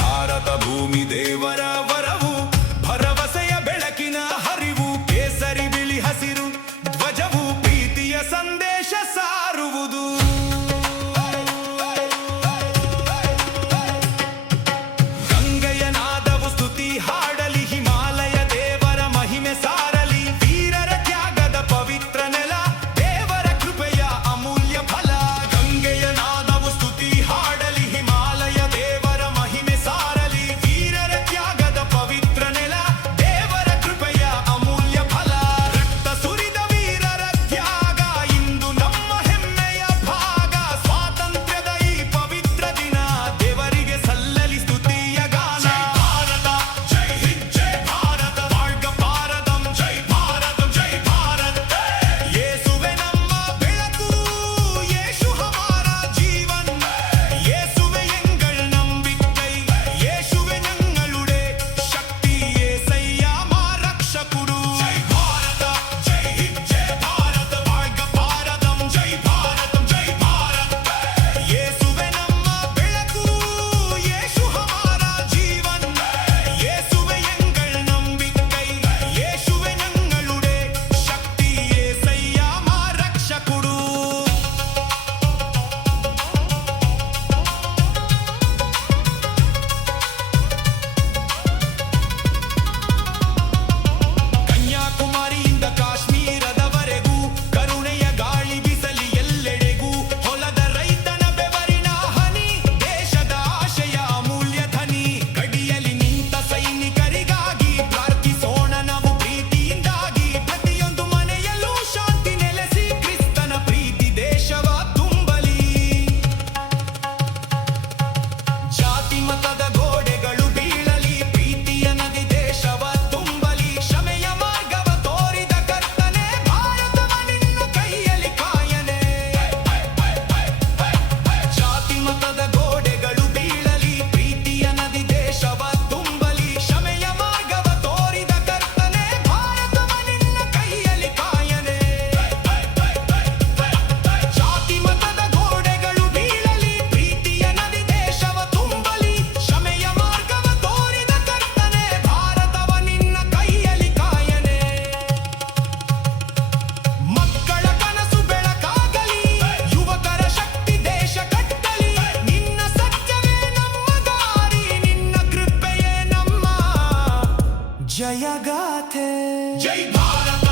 ಭಾರತ ಭೂಮಿ ದೇವರ ವರವು, ಭರವಸೆಯ ಬೆಳಕಿನ ಹರಿವು, ಕೇಸರಿ ಬಿಳಿ ಹಸಿರು ಧ್ವಜವು ಪ್ರೀತಿಯ ಸಂದೇಶ ಸಾರುವುದು. ಗಂಗೆಯ ನಾದವು ಸ್ತುತಿ ಹಾಡಲಿ, ಹಿಮಾಲಯ ದೇವರ ಮಹಿಮೆ ಸಾರಲಿ. ವೀರರ ತ್ಯಾಗದ ಪವಿತ್ರ ನೆಲ, ದೇವರ ಕೃಪೆಯ ಅಮೂಲ್ಯ ಫಲ. ಗಂಗೆಯ ನಾದವು ಸ್ತುತಿ ಹಾಡಲಿ, ಹಿಮಾಲಯ ದೇವರ ಮಹಿಮೆ ಸಾರಲಿ. ವೀರರ ತ್ಯಾಗದ ಪವಿತ್ರ ನೆಲ, ದೇವರ ಕೃಪೆಯ ಅಮೂಲ್ಯ ಫಲ. ರಕ್ತ ಸುರಿದ ವೀರರ ತ್ಯಾಗ ಇಂದು ನಮ್ಮ ಹೆಮ್ಮೆಯ ಭಾಗ. ಸ್ವಾತಂತ್ರ್ಯದ ಈ ಪವಿತ್ರ ದಿನ, ದೇವರಿಗೆ ಸಲ್ಲಲಿ ಸ್ತುತಿಯ ಗಾನ. ಭಾರತ ಜೈ ಹಿಂದ್ ಜೈ ಭಾರತ, வாழ்க பாரதம் ಜೈ ಭಾರತಂ ಜೈ ಭಾರತ್. ಯೇಸುವೆ ನಮ್ಮ ಬೆಳಕು, ಯೇಸು ಹಮಾರ ಜೀವನ್. ಯೇಸುವೆ ಎಂಗಳ್ ನಂಬಿಕೈ, ಯೇಸುವೆ ഞങ്ങളുടെ ശക്തി. യേസയ്യ മാ രക്ഷകുടു. ജൈ ഭാരത ജൈ ഹിന്ദ് ജൈ ഭാരത, வாழ்க பாரதம் ಜೈ ಭಾರತಂ ಜೈ ಭಾರತ್. ಯೇಸುವೆ ನಮ್ಮ ಬೆಳಕು, ಯೇಸು ಹಮಾರ ಜೀವನ್. ಯೇಸುವೆ ಎಂಗಳ್ ನಂಬಿಕೈ, ಯೇಸುವೆ ഞങ്ങളുടെ ശക്തി. യേಸಯ್ಯ മാ രക്ഷകുടു. ಕನ್ಯಾಕುಮಾರಿಯಿಂದ ಕಾಶ್ಮೀರದವರೆಗೂ ಕರುಣೆಯ ಗಾಳಿ ಬೀಸಲಿ ಎಲ್ಲೆಡೆಗೂ. ಹೊಲದ ರೈತನ ಬೆವರಿನ ಹನಿ, ದೇಶದ ಆಶಯ ಅಮೂಲ್ಯ ಧನಿ. ಗಡಿಯಲ್ಲಿ ನಿಂತ ಸೈನಿಕರಿಗಾಗಿ ಪ್ರಾರ್ಥಿಸೋಣ ನಾವು ಪ್ರೀತಿಯಿಂದಾಗಿ. ಪ್ರತಿಯೊಂದು ಮನೆಯಲ್ಲೂ ಶಾಂತಿ ನೆಲೆಸಿ, ಕ್ರಿಸ್ತನ ಪ್ರೀತಿ ದೇಶವ ತುಂಬಲಿ. ಜಾತಿ ಮತದ ಗೋಡೆಗಳು ಬೀಳಲಿ, ಪ್ರೀತಿಯ ನದಿ ದೇಶವ ತುಂಬಲಿ. ಕ್ಷಮೆಯ ಮಾರ್ಗವ ತೋರಿದ ಕರ್ತನೆ, ಭಾರತವ ನಿನ್ನ ಕೈಯಲ್ಲಿ ಕಾಯನೆ. ಜಾತಿ ಮತದ ಗೋಡೆಗಳು ಬೀಳಲಿ, ಪ್ರೀತಿಯ ನದಿ ದೇಶವ ತುಂಬಲಿ. ಕ್ಷಮೆಯ ಮಾರ್ಗವ ತೋರಿದ ಕರ್ತನೆ, ಭಾರತವ ನಿನ್ನ ಕೈಯಲ್ಲಿ ಕಾಯನೆ. ಜಾತಿ ಮತದ ಗೋಡೆಗಳು ಬೀಳಲಿ, ಪ್ರೀತಿಯ ನದಿ ದೇಶವ ತುಂಬಲಿ. ಕ್ಷಮೆಯ ಮಾರ್ಗವ ತೋರಿದ ಕರ್ತನೆ, ಭಾರತವ ನಿನ್ನ ಕೈಯಲ್ಲಿ ಕಾಯನೆ. ಮಕ್ಕಳ ಕನಸು ಬೆಳಕಾಗಲಿ, ಯುವಕರ ಶಕ್ತಿ ದೇಶ ಕಟ್ಟಲಿ. ನಿನ್ನ ಸತ್ಯವೇ ನಮ್ಮ ದಾರಿ, ನಿನ್ನ ಕೃಪೆಯೇ ನಮ್ಮ ಜಯಗಾಥೆ. ಜೈ ಭಾರತ